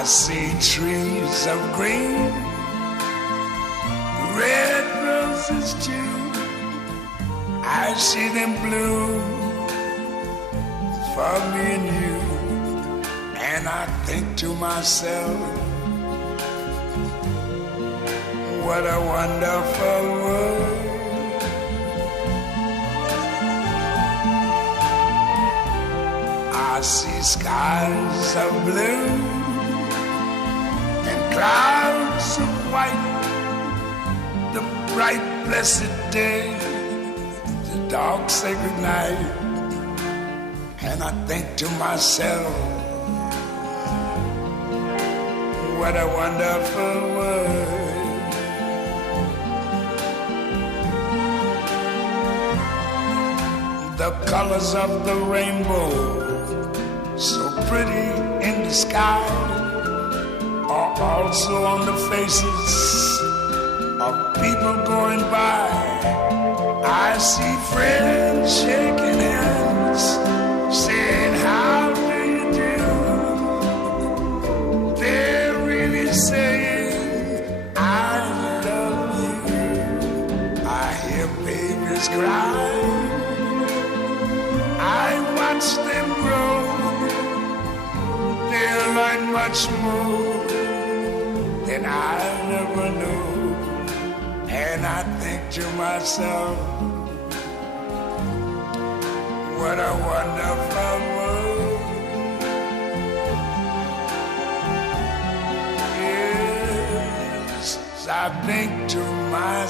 I see trees of green, red roses too. I see them bloom for me and you. And I think to myself, what a wonderful world. I see skies of blue and clouds of white, the bright blessed day, the dark sacred night. And I think to myself, what a wonderful world. The colors of the rainbow, so pretty in the sky, are also on the faces of people going by. I see friends shaking hands, saying, how do you do? They're really saying, I love you. I hear babies cry, I watch them grow. They'll learn much more than I never knew. And I think to myself, what a wonderful world. Yes, I think to myself.